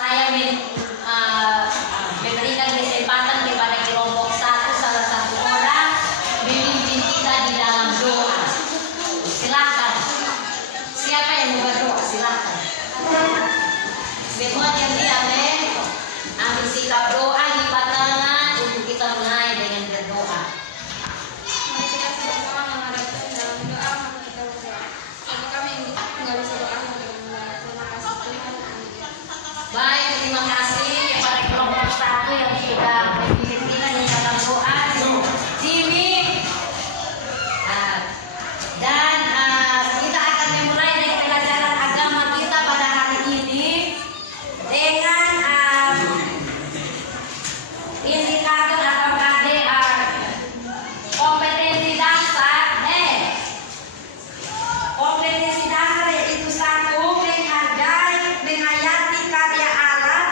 saya memberikan kesempatan kepada kelompok satu salah satu orang memimpin kita di dalam doa. Silakan. Siapa yang mau berdoa? Silakan. Semua yang ambil sikap doa di tangan untuk kita mulai dengan berdoa. Mari kita sama-sama menghadapkan dalam doa, maka kita berdoa. Bagi kami yang nggak bisa doa, terima kasih Tuhan. Baik, terima kasih kepada kelompok satu yang sudah memimpin kita di dalam doa. Jimmy. Dan kita akan memulai dari pelajaran agama kita pada hari ini dengan indikator atau KDR kompetensi dasar. Kompetensi dasar yaitu satu, menghayati karya Allah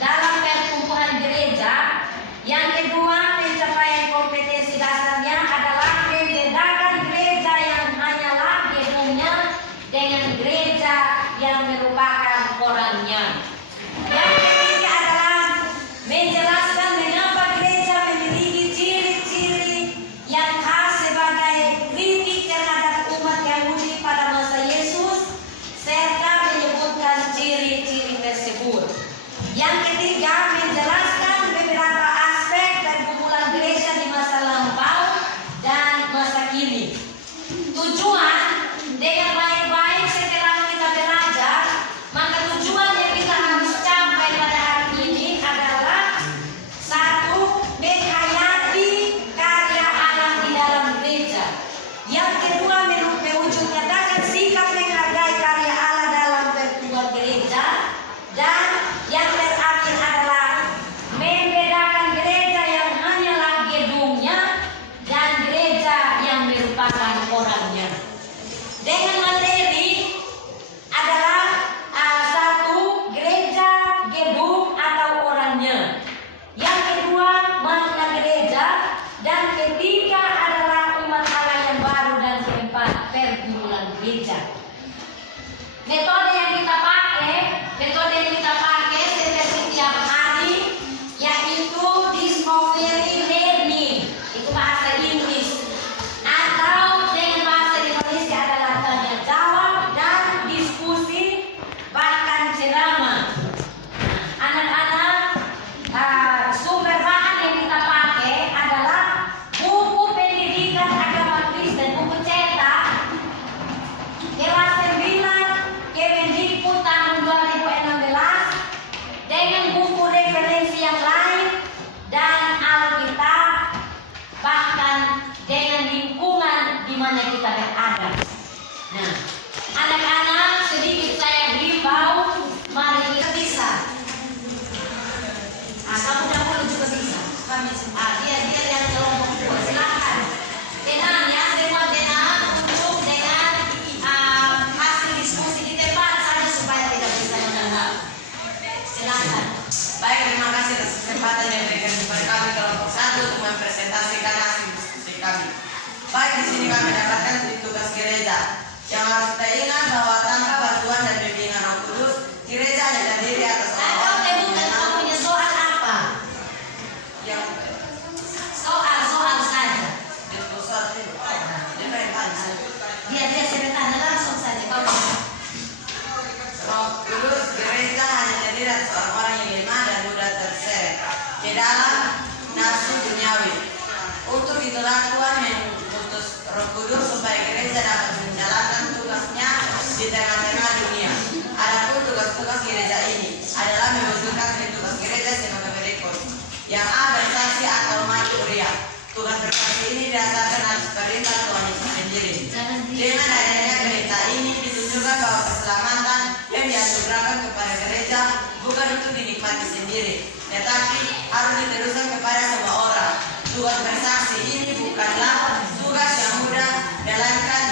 dalam pertumbuhan gereja. Yang kedua, pencapaian kompetensi dasarnya adalah membedakan gereja yang hanyalah gedungnya dengan gereja yang merupakan orangnya. Yang ketiga adalah menjelaskan mengapa gereja memiliki ciri-ciri yang khas sebagai kritik terhadap umat Yahudi pada masa Yesus, serta menyebutkan ciri-ciri tersebut. Yang ketiga, menjelaskan beberapa aspek pergumulan gereja di masa lampau dan masa kini. Tujuan dengan baik-baik setelah kita belajar, maka tujuan yang kita harus capai pada hari ini adalah satu, menghayati karya Allah di dalam gereja. Yang kedua, mewujud nyatakan sikap menghargai karya Allah dalam pertumbuhan gereja. Dan yang terakhir adalah membedakan gereja yang hanyalah gedungnya dan gereja yang merupakan orangnya. Dengan materi adalah satu, gereja, gedung atau orangnya. Yang kedua, makna gereja. Dan ketiga adalah umat Allah yang baru. Dan keempat, pergumulan gereja. Metode yang kita pakai seperti tiap hari yaitu discovery learning, itu bahasa Inggris, atau dengan bahasa Indonesia adalah tanya jawab dan diskusi bahkan ceramah. Anak-anak, sumber bahan yang kita pakai adalah buku pendidikan agama Kristen, buku cetak kelas 9 Kemendikbud tahun 2016, dengan buku referensi yang lain dan Alkitab, bahkan dengan lingkungan di mana kita berada. Nah, anak-anak, sedikit saya himbau, mari kita bisa. Kamu dahulu juga bisa. Dia yang kelompok dua, silakan. Tenang ya, semua tenang untuk dengan hasil diskusi di tempat saja supaya tidak bisa mendengar. Silakan. Baik, terima kasih atas kesempatan yang diberikan kepada kami kelompok satu untuk mempresentasikan hasil diskusi kami. Baik, di sini kami dapatkan tugas gereja yang harus kita ingat bahwa tanpa bantuan dan bimbingan Roh Kudus, gereja hanya terdiri atas Kamu punya soal apa? yang Soal saja. Dia ceritanya langsung saja. Roh Kudus, gereja hanya terdiri atas orang-orang yang lemah dan mudah terseret ke dalam nafsu duniawi. Untuk itulah Tuhan mengutus Roh Kudus supaya gereja dapat menjalankan tugasnya di tengah-tengah dunia. Adapun tugas-tugas gereja ini adalah mewujudkan tugas gereja sebagai berikut. Yang A, bersaksi atau mati uriah. Tugas bersaksi ini didasarkan atas perintah Tuhan Yesus sendiri. Dengan adanya berita ini ditunjukkan bahwa keselamatan yang dianugerahkan kepada gereja bukan untuk dinikmati sendiri, tetapi harus diteruskan kepada semua orang. Tugas bersaksi ini bukanlah tugas yang mudah, melainkan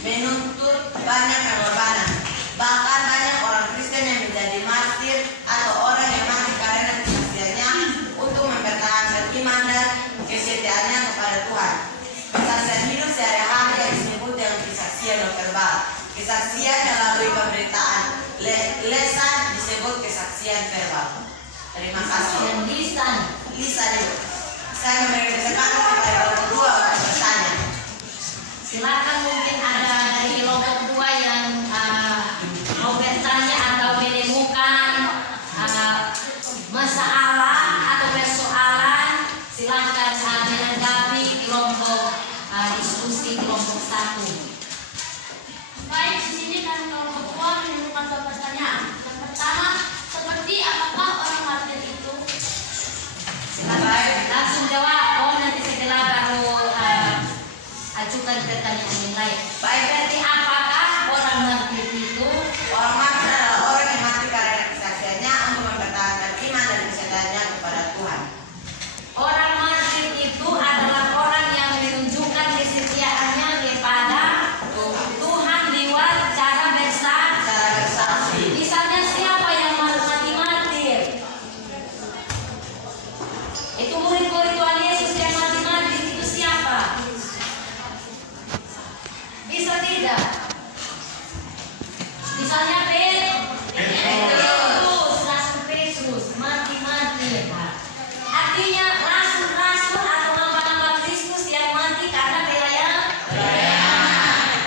menuntut banyak pengorbanan. Bahkan banyak orang Kristen yang menjadi martir atau orang yang mati karena kesaksiannya untuk mempertahankan iman dan kesetiaannya kepada Tuhan. Kesaksian hidup sehari-hari yang disebut dengan kesaksian non verbal. Kesaksian melalui pemberitaan lesan disebut disebut kesaksian verbal. Terima kasih. Dan lisan. Lisan itu. Saya memberi kesempatan kepada kelompok 2 untuk bertanya. Silakan, mungkin ada dari kelompok 2 yang mau bertanya atau menemukan masalah atau persoalan. Silakan menanggapi kelompok diskusi kelompok 1. Baik, di sini kami kelompok 2 menemukan dua pertanyaan. Yang pertama, seperti apakah orang martir itu? Silakan langsung jawab. Nanti setelah baru ajukan pertanyaan yang lain. Baik. Seperti apakah orang martir itu? Orang martir adalah orang yang mati karena kesaksiannya untuk mempertahankan iman dan kesetiaannya kepada Tuhan. Orang martir itu adalah orang yang menunjukkan kesetiaannya kepada Tuhan lewat cara bersaksi. Misalnya siapa yang mati martir? Itu murid-murid Tuhan Yesus yang mati martir itu siapa? Bisa tidak? Misalnya Petrus, Rasul Petrus mati martir. Artinya rasul-rasul atau hamba-hamba Kristus yang mati karena pelayanan.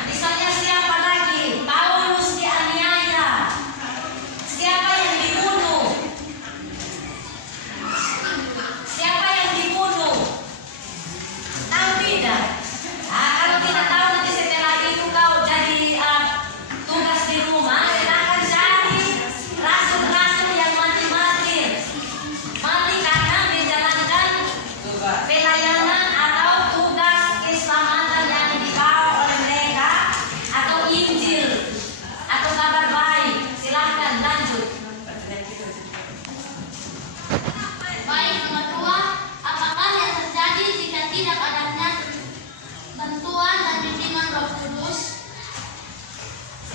Misalnya siapa lagi? Paulus dianiaya. Siapa yang dibunuh? Siapa yang dibunuh? Tahu tidak? Kalau tidak tahu, nanti setelah itu kau jadi tugas di rumah, kita akan cari rasul-rasul yang mati martir. Mati karena menjalankan pelayanan atau tugas keselamatan yang dibawa oleh mereka, atau Injil atau kabar baik. Silahkan lanjut. Baik, nomor 2, apakah yang terjadi jika tidak adanya bantuan dan bimbingan Roh Kudus?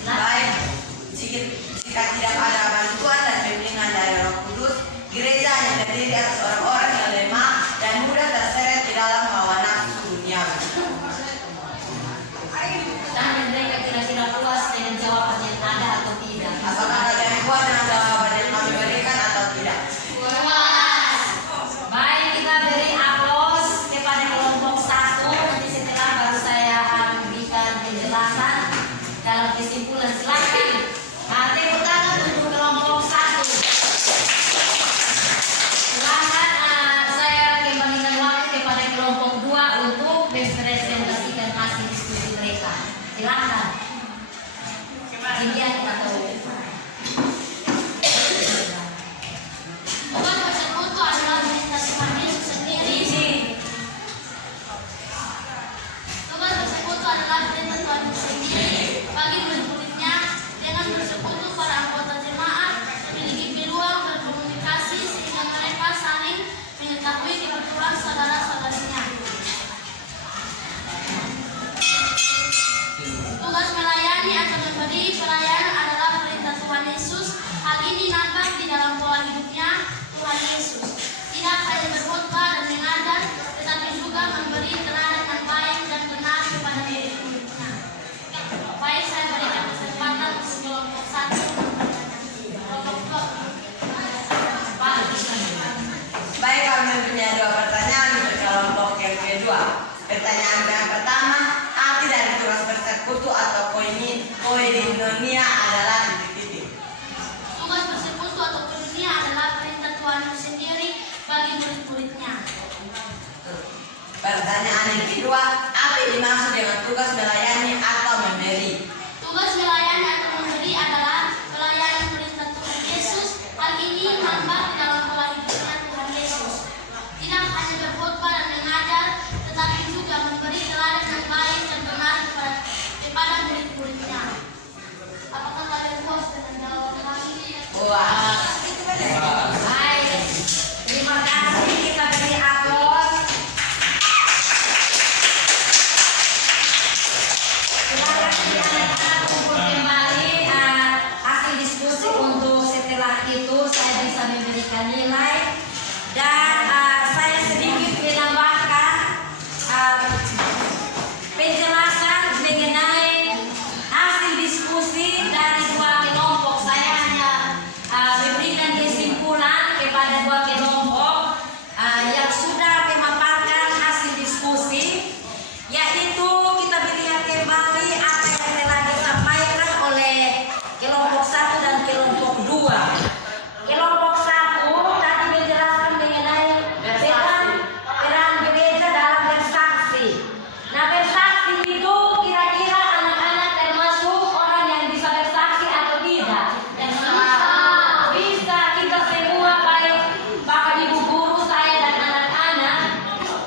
Baik, jika tidak ada bantuan dan bimbingan dari Roh Kudus, gereja hanya terdiri atas orang-orang yang lemah dan mudah terseret di dalam hawa nafsu duniawi. Tanya mereka kira-kira puas dengan jawaban yang ada atau tidak. Apakah ada yang kuat dengan jawaban yang kami berikan atau tidak? Baik, kita beri aplaus kepada kelompok 1. Nanti setelah baru saya memberikan penjelasan dalam kesimpulan. Silakan. Tepuk tangan untuk kelompok 1. Silakan, saya kembalikan waktu kepada kelompok 2 untuk mempresentasikan hasil diskusi mereka. Silakan. Kemudian atau Tugas bersekutu adalah perintah Tuhan Yesus sendiri. Tugas bersekutu adalah perintah Tuhan Yesus sendiri bagi murid-muridnya. Dengan bersekutu, para anggota jemaat memiliki peluang berkomunikasi sehingga mereka saling mengetahui kebutuhan saudara-saudarinya. Tugas melayani atau memberi pelayanan adalah perintah Tuhan Yesus. Hal ini nampak di dalam pola hidupnya Tuhan Yesus. Tidak hanya berkhotbah dan mengajar, tetapi juga memberi teladan yang baik dan benar kepada murid-muridnya. Baik, saya berikan kesempatan untuk kelompok 1. Kelompok 2. Baik, kami mempunyai 2 pertanyaan untuk kelompok yang kedua. Pertanyaan yang pertama, arti dari tugas bersekutu atau koinonia adalah titik-titik. Tugas bersekutu atau koinonia adalah perintah Tuhan Yesus sendiri bagi murid-muridnya. Pertanyaan yang kedua, apa yang dimaksud dengan tugas melayani atau memberi? Tugas melayani atau memberi adalah pelayanan perintah Tuhan Yesus. Hal ini nampak di dalam pola hidupnya Tuhan Yesus. Tidak hanya berkhotbah dan mengajar, tetapi juga memberi teladan yang baik dan benar kepada murid-muridnya. Apakah kalian puas dengan jawaban kami? Wah. Baik, terima kasih. Kita beri aplaus. Silakan anak-anak kumpul kembali hasil diskusi untuk setelah itu saya bisa memberikan nilai dan saya sedikit menambahkan penjelasan mengenai hasil diskusi dari 2 kelompok. Saya hanya ada dua kelompok yang sudah memaparkan hasil diskusi, yaitu kita melihat kembali apa yang telah disampaikan oleh kelompok 1 dan kelompok 2. Kelompok 1 tadi menjelaskan mengenai peran gereja dalam bersaksi. Nah, bersaksi itu kira-kira anak-anak termasuk orang yang bisa bersaksi atau tidak? Bisa. Kita semua, baik Bapak Ibu guru, saya dan anak-anak,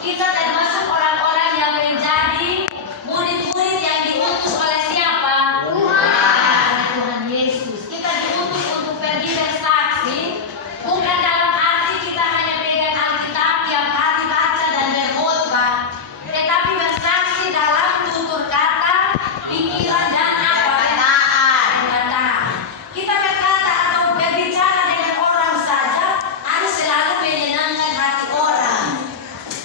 kita termasuk orang-orang yang menjadi murid-murid yang diutus oleh siapa? Tuhan Yesus. Kita diutus untuk pergi bersaksi, bukan dalam arti kita hanya pegang Alkitab tiap hari baca dan berkhotbah, tetapi bersaksi dalam tutur kata, pikiran dan apa? Perkataan. Kita berkata atau berbicara dengan orang saja harus selalu menyenangkan hati orang.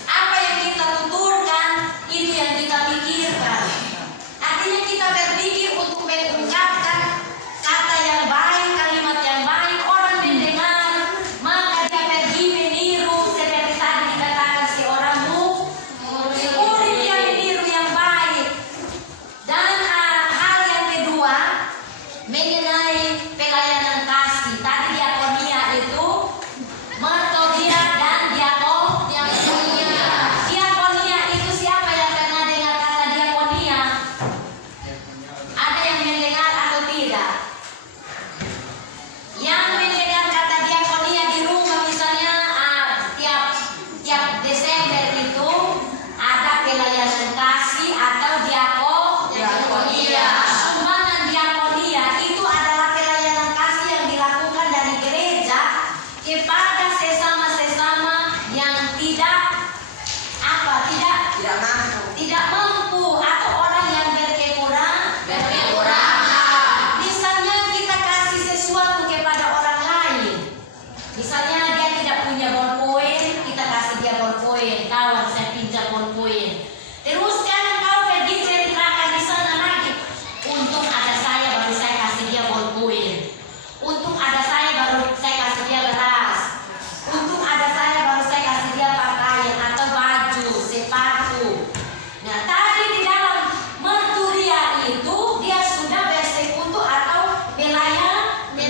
Apa yang kita tuturkan itu yang kita pikirkan. Artinya kita berpikir untuk mengungkapkan kata yang baik, kalimat yang baik, orang mendengar, maka dia pergi meniru seperti tadi dikatakan si orang murid yang meniru yang baik. Dan hal yang kedua mengenai pelayanan kasih. Tadi diakonia itu metodia dan diakonia. Diakonia itu siapa yang pernah dengar kata diakonia? Ada yang mendengar atau tidak? Yang mendengar kata diakonia di rumah misalnya tiap Desember itu ada pelayanan kasih atau diakonia. Sumbangan diakonia itu adalah pelayanan kasih yang dilakukan dari gereja kepada sesama-sesama yang tidak Tidak mampu. atau orang yang berkekurangan. Misalnya kita kasih sesuatu kepada orang lain. Misalnya dia tidak punya ballpoint, kita kasih dia ballpoint. Kawan, saya pinjam ballpoint. Terus kan kau pergi ceritakan di sana lagi. Untung ada saya baru saya kasih dia ballpoint. Untung ada saya baru saya kasih dia beras. Untung ada saya baru saya kasih dia pakaian atau baju, sepatu. Nah, tadi di dalam merturia itu dia sudah bersekutu atau melayani.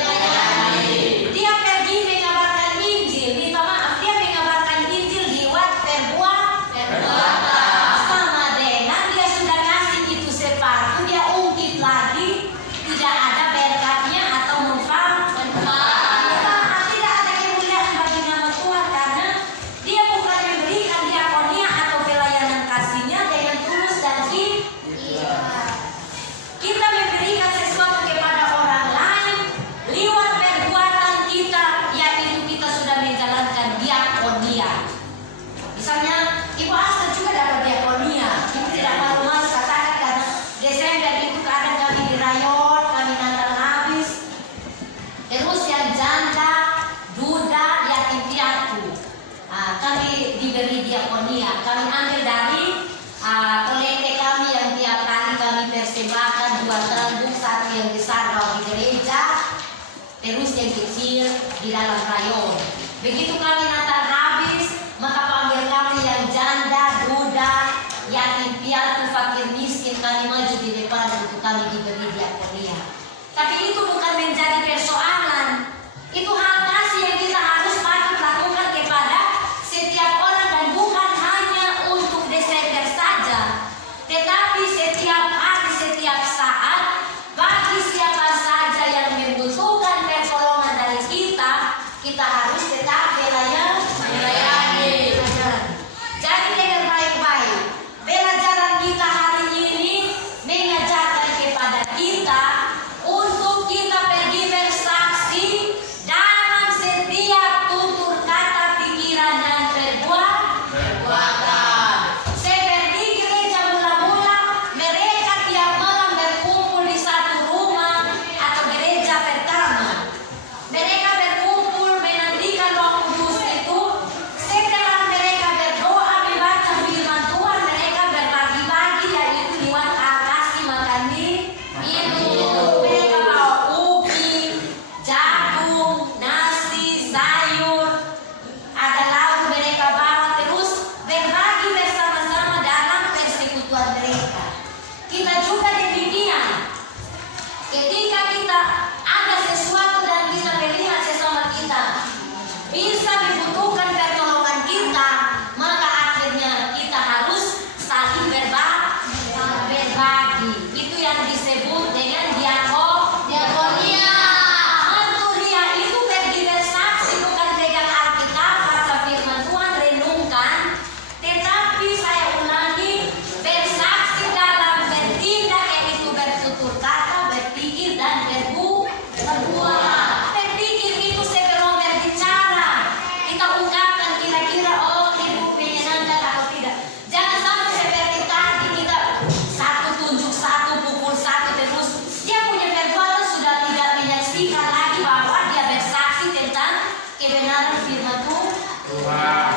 Dia pergi mengabarkan Injil. Minta maaf, dia mengabarkan Injil lewat perbuatan. Sama dengan dia sudah kasih itu sepatu, dia ungkit lagi, tidak ada berkatnya atau manfaat. Tidak ada kemuliaan bagi nama Tuhan karena dia bukan memberikan diakonia atau pelayanan kasihnya dengan tulus dan ikhlas. Kita memberikan sesuatu kepada orang lain lewat perbuatan kita, yaitu kita sudah menjalankan diakonia. Misalnya Ibu Asta juga dapat diakonia. Ibu tidak malu mas katakan karena Desember itu kadang kami dirayot, kami Natal habis. Terus yang janda, duda, yatim piatu, kami diberi diakonia. Kami ambil dari kolekte kami yang tiap kali kami persembahkan 2 terenggung, 1 yang besar kalau di gereja, terus yang kecil di dalam rayon. Begitu kami Natal habis, maka panggil kami yang janda, duda, yatim piatu, fakir miskin, kami maju di depan untuk kami diberi diakonia. Tapi itu bukan menjadi persoalan. Itu hal kasih yang kita harus patut lakukan kepada setiap orang dan bukan hanya untuk Desember saja, tetapi setiap hari, setiap saat, bagi siapa saja yang membutuhkan pertolongan dari kita, kita harus tetap melayani. kebenaran firman Tuhan. Tuhan.